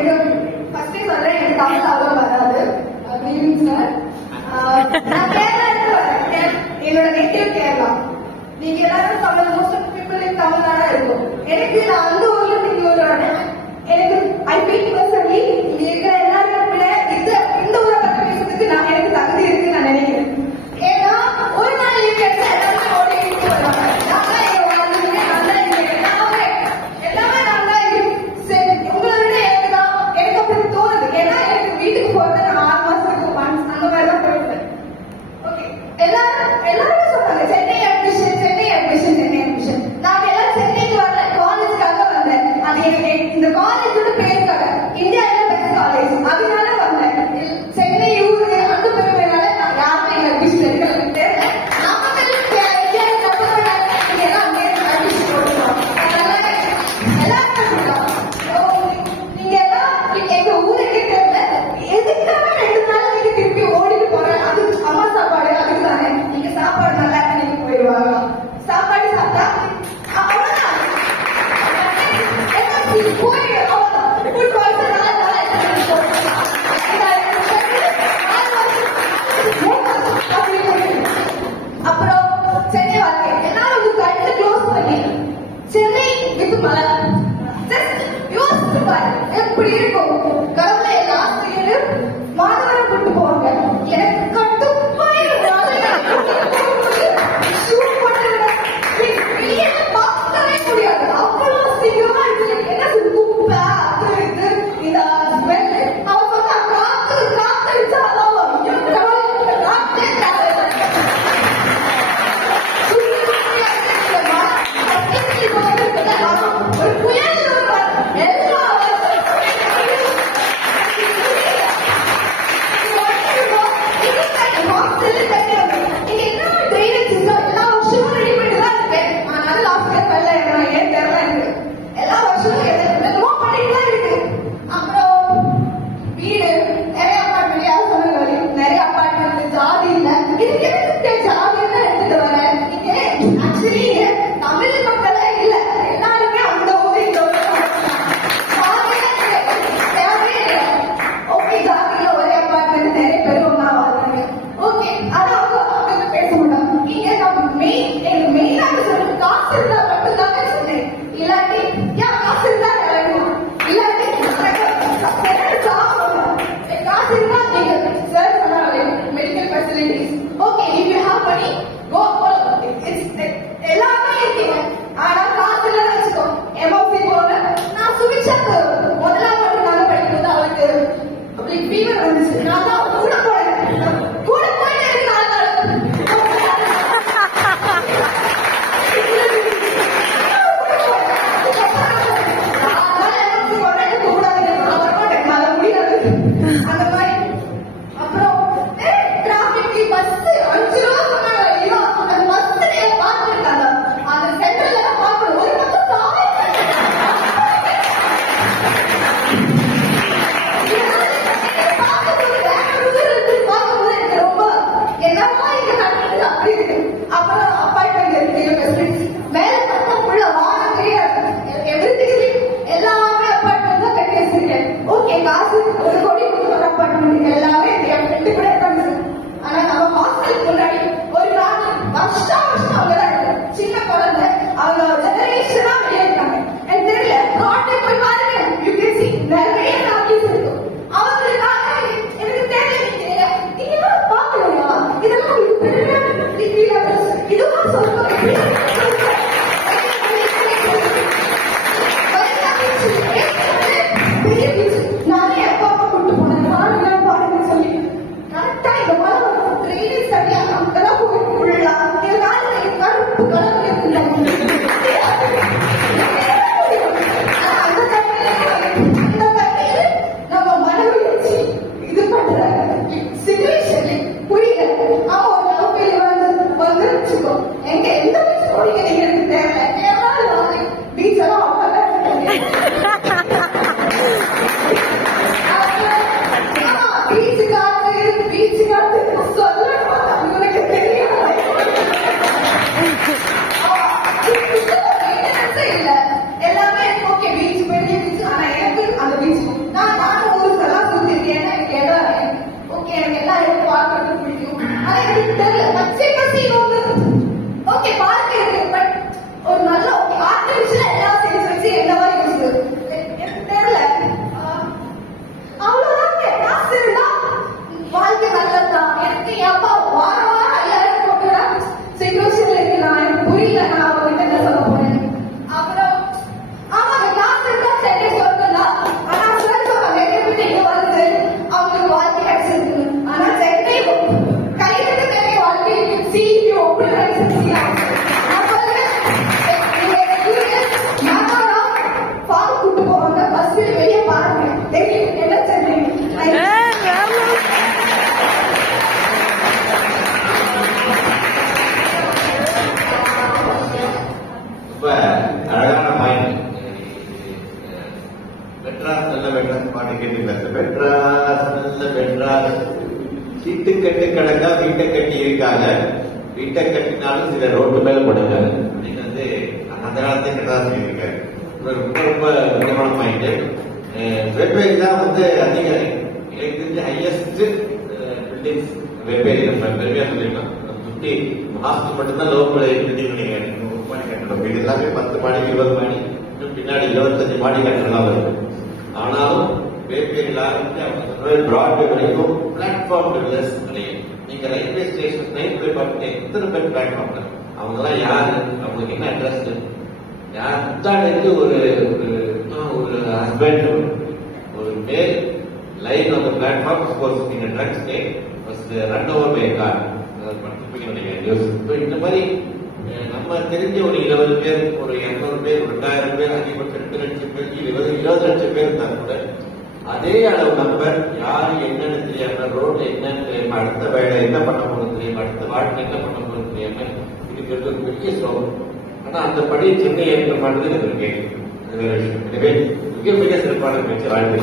எனக்கு ஃபர்ஸ்டே சொல்றேன், எனக்கு தமிழ் அவ்வளோ வராது. சார், நான் கேரளால வரேன். என்னோட நேட்டிவ் கேரளா. நீங்க எல்லாரும் தமிழ், மோஸ்ட் ஆஃப் பீப்புள் தமிழ்நாடா இருக்கும். எனக்கு நான் அந்த ஊர்ல நீங்க ஒரு எனக்கு ஐ ஃபீல் பர்சனலி இங்க இருக்கிற எல்லாரும் விட இந்த ஊரை பத்தி பேசுறதுக்கு எனக்கு தகுதி இருக்குன்னு நான் நினைக்கிறேன். ஏன்னா ஒரு நாள் லீவ் எடுத்து எல்லாரும் ஓடிட்டு வருவாங்க. எல்லாமே நான் தான் சரி, உங்களை விட எனக்கு அப்படி தோணுது. ஏன்னா எனக்கு வீட்டுக்கு போறது நான் 6 மாசத்துக்கு ஒன்ஸ் அந்த மாதிரி தான் போயிட்டேன். ஓகே, எல்லாரும் சொன்னாங்க Chennai admission, Chennai admission, Chennai admission. நாங்க எல்லாம் சென்னைக்கு வரல, காலேஜுக்காக வந்தேன். அது இந்த காலேஜோட பேருக்காக, இந்தியாவில பெஸ்ட் காலேஜ், அதனால வந்தேன். சென்னை ஊரு அந்த பெருமையால நான் யாருமே எங்க அட்மிஷன் எடுக்கல. நீங்க எல்லாம் எங்க ஊருக்கு தெரியல, எதுக்காக 2 நாள் நீங்க திருப்பி ஓடிட்டு போறேன். அது அம்மா சாப்பாடு, அதுக்கு தானே. நீங்க சாப்பாடு நல்லா நீங்க போயிடுவாங்க. சாப்பாடு சாப்பிட்டா அவ்வளவுதான் போயிடு, அவ்வளவுதான். அப்புறம் சென்னை வாழ்க்கை என்னால ஒரு கண்ணு க்ளோஸ் பண்ணி சென்னை வித் மலை யோசிச்சு பாரு எப்படி இருக்கும். கடவுளை லாஸ்ட் இயர் மாதவரம் கூட்டு போவாங்க. எனக்கு கட்டுப்பாடு ஷூட் பண்ண பார்க்கவே முடியாது. அவ்வளவு சீக்கிரமா என்ன குப்பை அது இது இந்த ஸ்மெல் அவங்க காத்தடிச்சாலும் ஒரு புயல் மெட்ராஸ் நல்ல மெட்ராஸ் பாட்டு கேட்டீங்களா? மெட்ராஸ் நல்ல மெட்ராஸ், சீட்டு கட்டு கிடக்கா வீட்டை கட்டி இருக்காங்க, வீட்டை கட்டினாலும் சில ரோட்டு மேல போடுங்க அப்படின்னு வந்து அந்த காலத்தையும் மெட்ராஸ் இருக்காரு. ரொம்ப ரொம்ப முக்கியமான பாயிண்ட். வெவ்வேறு தான் வந்து அதிக எனக்கு தெரிஞ்ச ஹையஸ்ட் பில்டிங்ஸ் வெவ்வேறு நம்ம பெருமையா சொல்லிடலாம். சுற்றி ஹாஸ்டல் மட்டும்தான் லோக்கல் பில்டிங் நினைக்கிறேன். 100 மாடி கட்டணும், இது எல்லாமே 10 மாடி 20 மாடி, பின்னாடி 25 மாடி கட்டணம் வருது. ஆனாலும் வேப்பேரியில் ஆரம்பிச்சு அவங்க பிராட்வே வரைக்கும் பிளாட்ஃபார்ம் டெவலப்ஸ் கிடையாது. நீங்க ரயில்வே ஸ்டேஷன் நைட் போய் பார்த்து எத்தனை பேர் பிளாட்ஃபார்ம்ல, அவங்க எல்லாம் யாரு, அவங்களுக்கு என்ன அட்ரஸ், யார் புத்தாண்டுக்கு ஒரு ஹஸ்பண்ட் ஒரு மேல் line of the platform suppose நீங்க trucks day run over by car இந்த மாதிரி நம்ம தெரிஞ்ச ஒரு 20 பேர், ஒரு 200 பேர், ஒரு 2000 பேர், அதிகபட்சம் 2 லட்சம் பேர், 20 லட்சம் பேர் இருந்தா கூட அதே அளவு நம்பர் யாரு என்னன்னு தெரியாம, ரோட்ல என்னன்னு தெரியாம, அடுத்த வேலை என்ன பண்ண போறது தெரியாம, அடுத்த வாழ்க்கை என்ன பண்ண போறது தெரியாம இருக்கிறது ஒரு பெரிய சோகம். ஆனா அந்த படி சென்னை ஏற்க மாட்டது எனக்கு கேட்கும். எனவே மிகப்பெரிய சிறப்பான பேச்சு வாழ்க்கை.